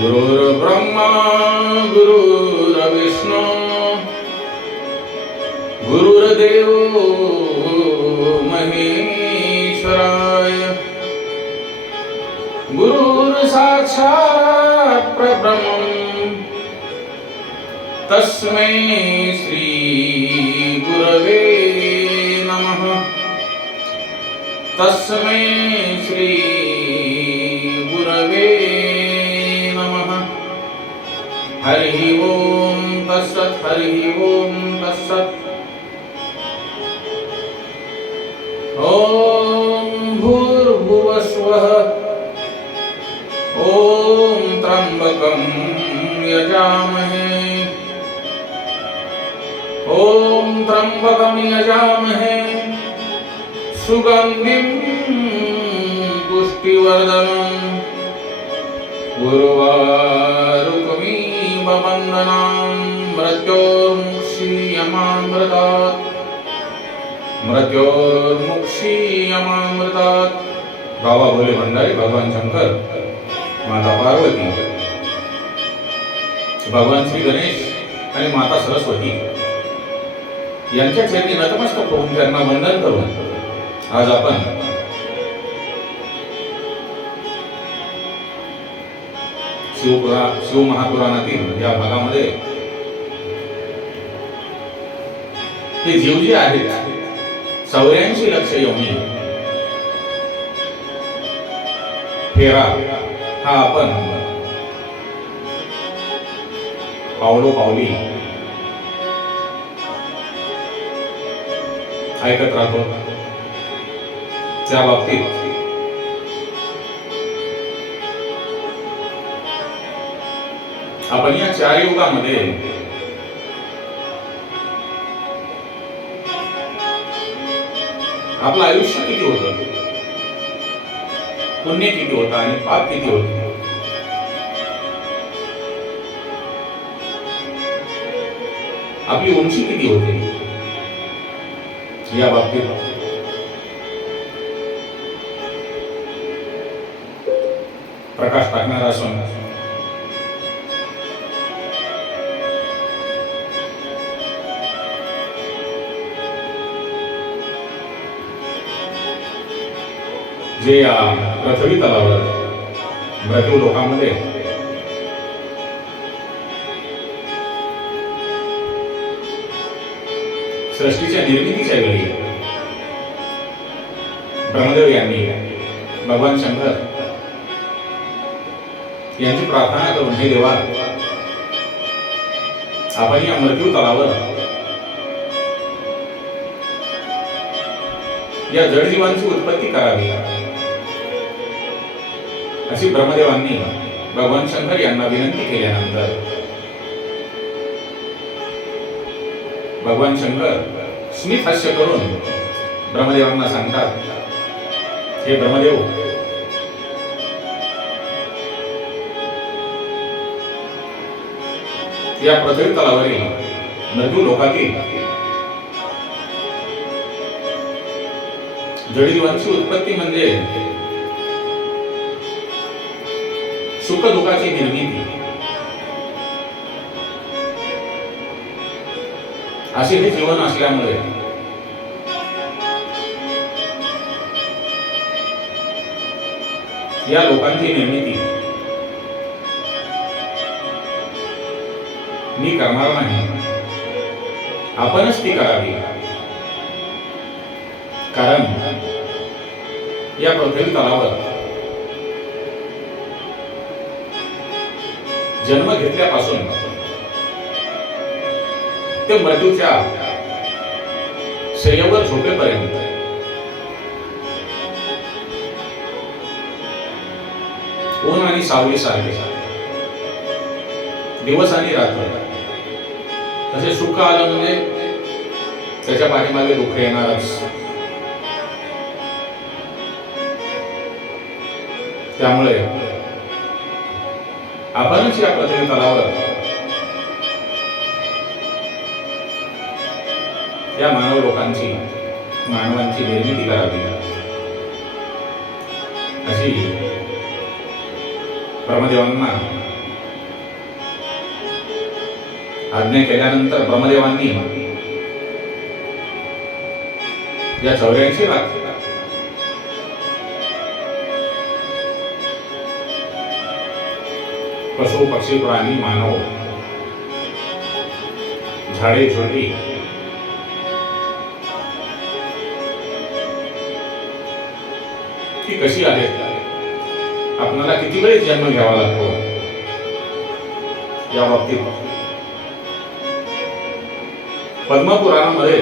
गुरुर्ब्रह्मा गुरुर्विष्णू गुरुर्देव महेश्वराय। गुरुर्साक्षात् प्रब्रह्म तस्मै श्री गुरवे नमः। तस्मै श्री हरिः ॐ तत्सत्, हरिः ॐ तत्सत्। ॐ भूर्भुवस्वः, ॐ त्र्यम्बकं यजामहे। ॐ त्र्यम्बकं यजामहे। सुगन्धिं पुष्टिवर्धनम् गुरुवारुकमीव वन्दनां मृत्योर्मुक्षीयमामृतात्। मृत्योर्मुक्षीयमामृतात्। बाबा भोले भंडारी भगवान शंकर माता पार्वती भगवान श्री गणेश आणि माता सरस्वती यांच्या चरणी नतमस्तक होऊन त्यांना वंदन करून आज आपण शिवपुरा शिवमहापुराणातील या भागामध्ये हे जीव जे आहेत चौऱ्याऐंशी लक्ष योनी फेरा हा आपण पावलो पावली ऐकत राहतो. त्या बाबतीत आपण या चार युगामध्ये आपलं आयुष्य किती होत? पुण्य किती होतं आणि पाप किती होत? आपली उंची किती होते? या बाबतीत. प्रकाश जे या पृथ्वी तलावर मृत्यू लोकांमध्ये सृष्टीच्या निर्मितीच्या वेळी ब्रह्मदेव यांनी भगवान शंकर यांची प्रार्थना करून हे देवा आपण या मृत्यू तलावर या जडजीवांची उत्पत्ती करावी. अशी ब्रह्मदेवांनी भगवान शंकर यांना विनंती केल्यानंतर भगवान शंकर स्मित हास्य करून ब्रह्मदेवांना सांगतात हे ब्रह्मदेव या पृथ्वी तलावरील नदू लोकातील जडीवांची उत्पत्ती म्हणजे सुख दुःखाची निर्मिती. असे हे जीवन असल्यामुळे. या लोकांची निर्मिती. मी करणार नाही. आपणच ती करावी. कारण या पृथ्वी तलावर जन्म घेतल्यापासून ते मृत्यूच्या शय्यावर झोपेपर्यंत. ऊन आणि सावली सारखे दिवस आणि रात्र. तसे सुख आलं म्हणजे त्याच्या पाठीमागे दुःख येणारच. त्यामुळे आपणच या प्रत्येक तलावर. या मानव लोकांची मानवांची निर्मिती करावी. अशी ब्रह्मदेवांना आज्ञा केल्यानंतर ब्रह्मदेवांनी या चौऱ्याऐंशी लाख पशु पक्षी प्राणी मानव। झाडे झुडपी। ती कशी आहेत? आपल्याला किती वेळेस जन्म घ्यावा लागतो? या बाबतीत. पद्मपुराणामध्ये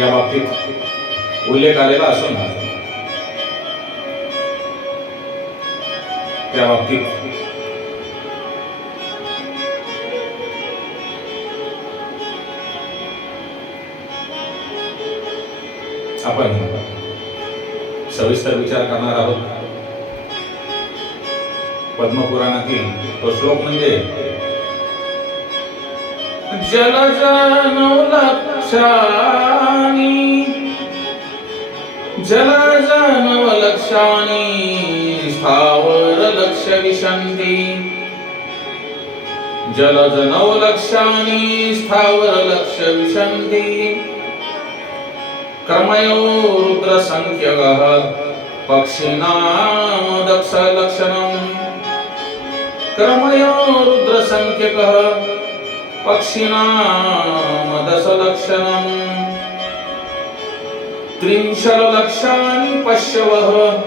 या बाबतीत उल्लेख आलेला असून त्या बाबतीत. आपण सविस्तर विचार करणार आहोत. पद्मपुराणातील तो श्लोक म्हणजे जलज जल जलज नवलक्षानी स्थावर लक्ष विशंती जलज नवलक्षानी स्थावर लक्ष विशंती क्रमयो रुद्रसंख्यकः पक्षिणां दक्षलक्षणम् क्रमयो रुद्रसंख्यकः पक्षिणां दशलक्षणम् त्रिंशल्लक्षानि पश्यवः।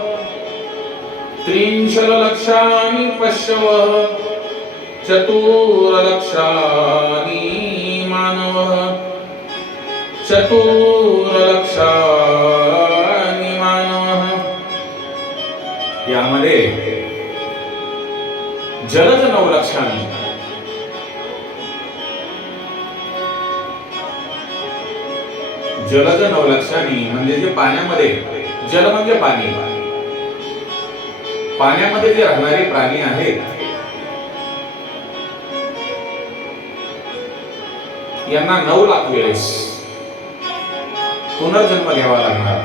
त्रिंशल्लक्षानि पश्यवः। चतुर्लक्षानि मानवः। चतुर्लक्षानि मानवः। यामध्ये जलद नवलक्षानी जलज नवलक्षणी म्हणजे जे पाण्यामध्ये जल म्हणजे पाणी. पाण्यामध्ये जे राहणारे प्राणी आहेत यांना नऊ लाख वेळेस पुनर्जन्म घ्यावा लागणार.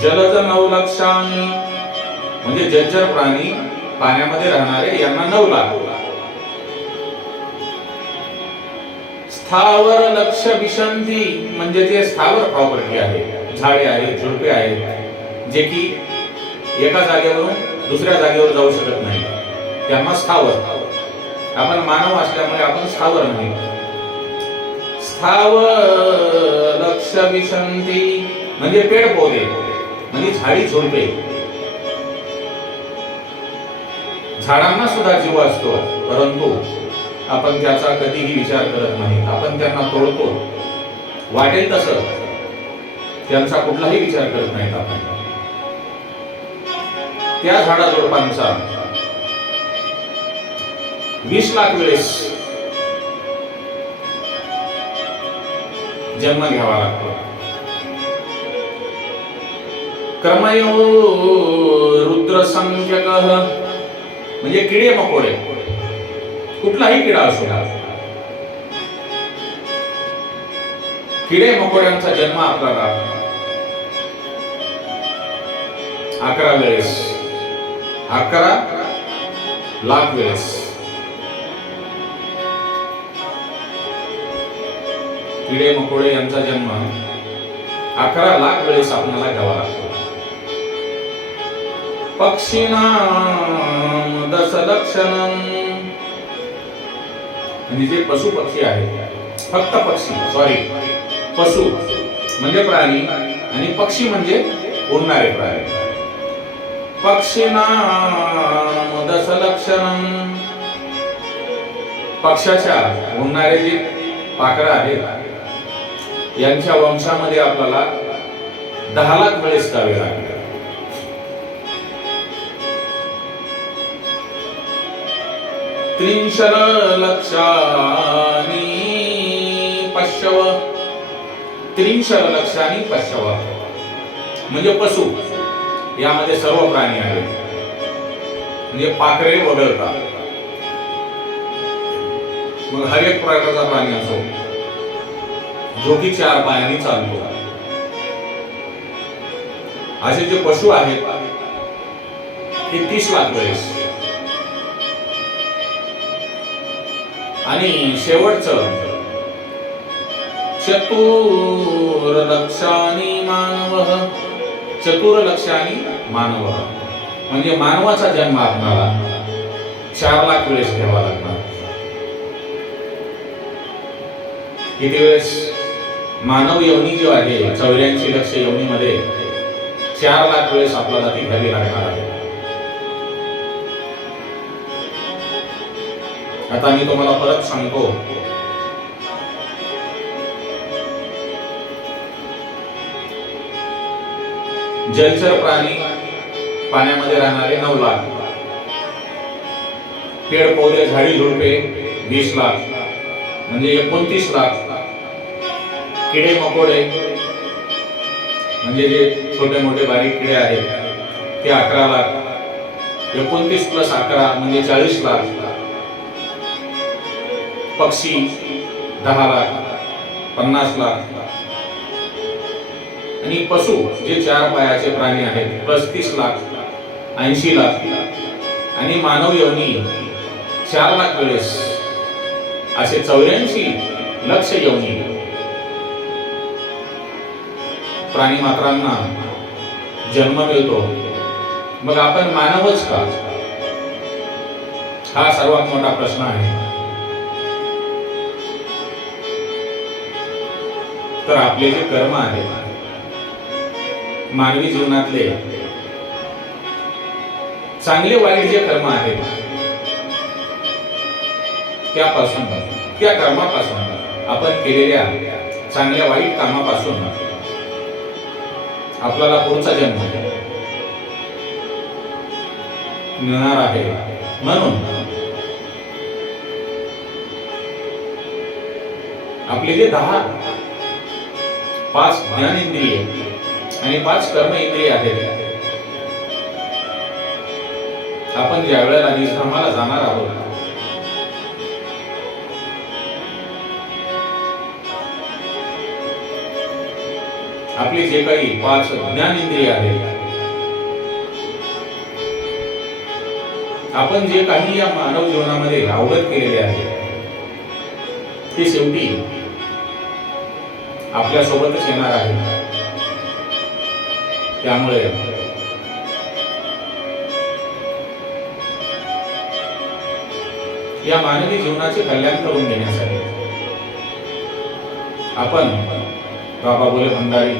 जलज नऊ म्हणजे जलचर प्राणी पाण्यामध्ये राहणारे यांना नऊ लाख. स्थावर लक्ष विशंती. म्हणजे जे स्थावर प्रॉपर्टी आहे. झाडे आहेत झुडपे आहेत. जे की एका जागेवरून दुसऱ्या जागेवर जाऊ शकत नाही. त्यांना स्थावर. आपण मानव असल्यामुळे आपण स्थावर नाही. स्थावर लक्ष विशंती. म्हणजे पेड पौधे. म्हणजे झाडी झुडपे. झाडांना सुद्धा जीव असतो. परंतु आपण त्याचा कधीही विचार करत नाही. आपण त्यांना तोडतो. वाटेल तसं. त्यांचा कुठलाही विचार करत नाहीत आपण. त्या झाडाझोडपांचा वीस लाख वेळेस जन्म घ्यावा लागतो. क्रमयो रुद्र संख्यक म्हणजे किडे मकोडे. कुठलाही किडा असो. किडे मकोड्यांचा जन्म आपल्याला अकरा वेळेस. अकरा लाख वेळेस. किडे मकोडे यांचा जन्म अकरा लाख वेळेस आपल्याला घ्यावा लागतो. पक्षीणां दशलक्षणं म्हणजे जे पशु पक्षी आहेत फक्त पक्षी सॉरी पशु म्हणजे प्राणी आणि पक्षी म्हणजे उडणारे प्राणी. पक्षीनाम दशलक्षणं. पक्षाच्या उडणारे जे पाखरं आहेत यांच्या वंशामध्ये आपल्याला दहा लाख वेळेस जावे लागले. त्रिंशर लक्षानी पश्यव. त्रिंशर लक्षानी पश्यव. म्हणजे पशु. यामध्ये सर्व प्राणी आहेत. म्हणजे पाखरे वगळता. मग हर एक प्रकारचा प्राणी असो. जो की चार पायांनी चालतो. असे जे पशु आहेत हे तीस लाख वयस आणि शेवटचं. चतुर्लक्षानी मानव. चतुर्लक्षानी मानव. म्हणजे मानवाचा जन्म आपणाला चार लाख वेळेस घ्यावा लागणार. किती वेळेस? मानव यवनी जो आहे चौऱ्याऐंशी लक्ष यवनीमध्ये चार लाख वेळेस आपल्याला ती घ्यावी लागणार आहे. आता मी तुम्हाला परत सांगतो. जलचर प्राणी पाण्यामध्ये राहणारे नऊ लाख. पेड पौधे झाडी झुडपे वीस लाख. म्हणजे एकोणतीस लाख. किडे मकोडे. म्हणजे जे छोटे मोठे बारीक किडे आहेत ते अकरा लाख. एकोणतीस प्लस अकरा म्हणजे चाळीस लाख. पक्षी दहा लाख पन्नास लाख. आणि पशु जे चार पायाचे प्राणी आहेत पस्तीस लाख ऐंशी लाख. आणि मानव योनी चार लाख वेळेस. असे चौऱ्याऐंशी लक्ष योनी प्राणी मात्रांना जन्म मिळतो. मग आपण मानवच का? हा सर्वात मोठा प्रश्न आहे. तर आपले जे कर्म आहेत मानवी जीवनातले चांगले वाईट जे कर्म आहेत त्यापासून त्या कर्मापासून आपण केलेल्या चांगल्या वाईट कामापासून आपल्याला पुढचा जन्म मिळणार आहे. म्हणून आपले जे दहा पाच ज्ञानेंद्रिय आणि पाच कर्म इंद्रिय आहेत. आपण ज्या वेळेला निश्रमाला जाणार आहोत आपले जे काही पाच ज्ञानेंद्रिय आहेत आपण जे काही या मानव जीवनामध्ये अवगत केलेले आहे ते शेवटी आपल्यासोबतच येणार आहे. त्यामुळे या मानवी जीवनाचे कल्याण करून घेण्यासाठी आपण बाबा बोले भंडारी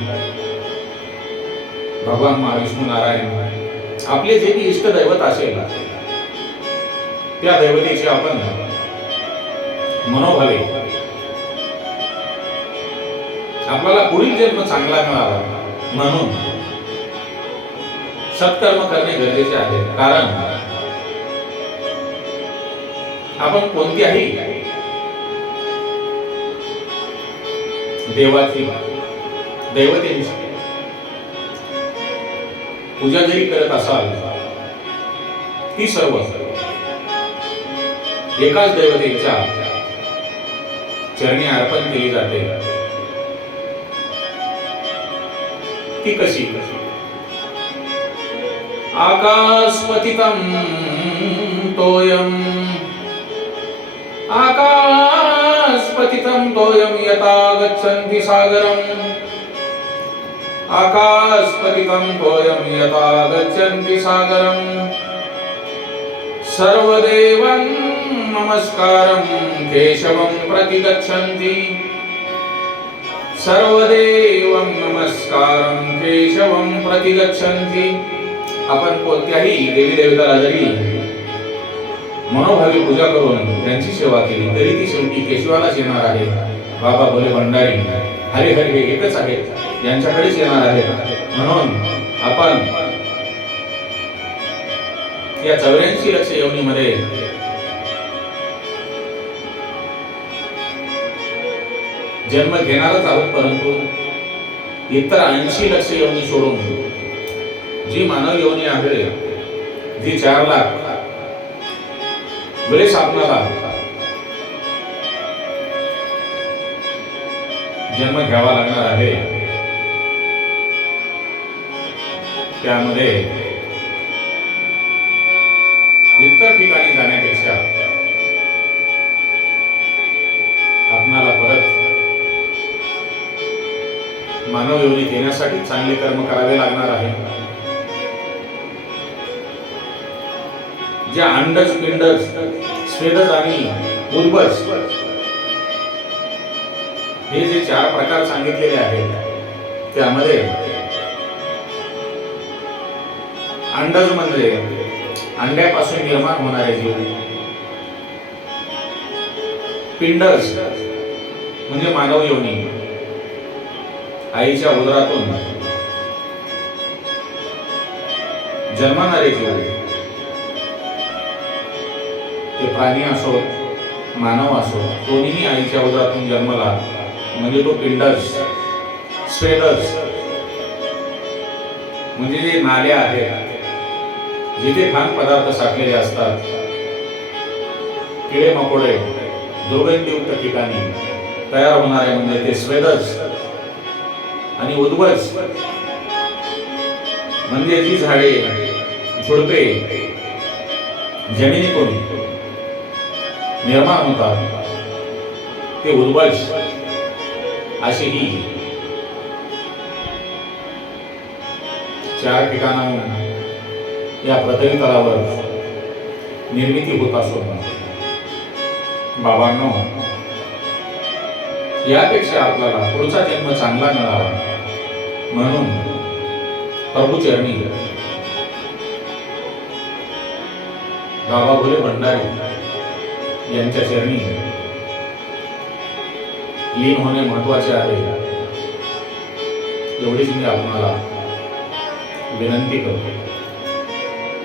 भगवान महाविष्णू नारायण आपले जे की इष्ट दैवत असेल त्या दैवतेचे आपण मनोभावे आपल्याला पुढील जन्म चांगला मिळावा म्हणून सत्कर्म करणे गरजेचे आहे. कारण आपण कोणत्याही देवाची दैवतेची पूजा जरी करत असाल ती सर्व एकाच दैवतेच्या चरणी अर्पण केली जाते. ती कशी? आकाशपतितं तोयम् आकाशपतितं तोयं यथा गच्छन्ति सागरम्। आकाशपतितं तोयं यथा गच्छन्ति सागरम्। सर्वदेवं नमस्कारं केशवं प्रति गच्छन्ति। सर्वदेवं नमस्कारं केशवं प्रतिगच्छन्ति। आपण कोणत्याही देवी देवताला जरी मनोभावी पूजा करून त्यांची सेवा केली तरी ती शेवटी केशवालाच येणार आहे. बाबा भोले भंडारी हरिहर हे एकच आहेत यांच्याकडेच येणार आहेत. म्हणून आपण या चौऱ्याऐंशी लक्ष योनीमध्ये जन्म घेणारच आहोत परंतु इतर ऐंशी लक्ष योनी सोडून जी मानव योनी आहे जी चार लाख वेळेस आपणाला जन्म घ्यावा लागणार आहे. त्यामध्ये इतर ठिकाणी जाण्यापेक्षा मानव योनीत येण्यासाठी चांगले कर्म करावे लागणार आहे. जे अंडज पिंडज स्वेदज आणि उद्बज हे जे चार प्रकार सांगितलेले आहेत त्यामध्ये अंडज म्हणजे अंड्यापासून निर्माण होणारे जीव. पिंडज म्हणजे मानव योनी आईच्या उदरातून. जन्मणारे जीव ते प्राणी असो मानव असो कोणीही आईच्या उदरातून जन्मला म्हणजे तो पिंडस स्वेडस म्हणजे जे नाल्या आहेत जिथे खान पदार्थ साठलेले असतात किडे मकोडे दुर्गंधयुक्त ठिकाणी तयार होणारे म्हणजे ते स्वेदस आणि उद्वज म्हणजे जी झाडे झुडपे जमिनीतून निर्माण होतात. ते उद्वज अशी ही चार ठिकाणाहून या पृथ्वी तलावर निर्मिती होत असून बाबांनो यापेक्षा आपल्याला पुढचा जन्म चांगला मिळावा. म्हणून प्रभू चरणी बाबा भोले भंडारी यांच्या चरणी लीन होणे महत्त्वाचे आहे. एवढीच मी आपणाला विनंती करतो.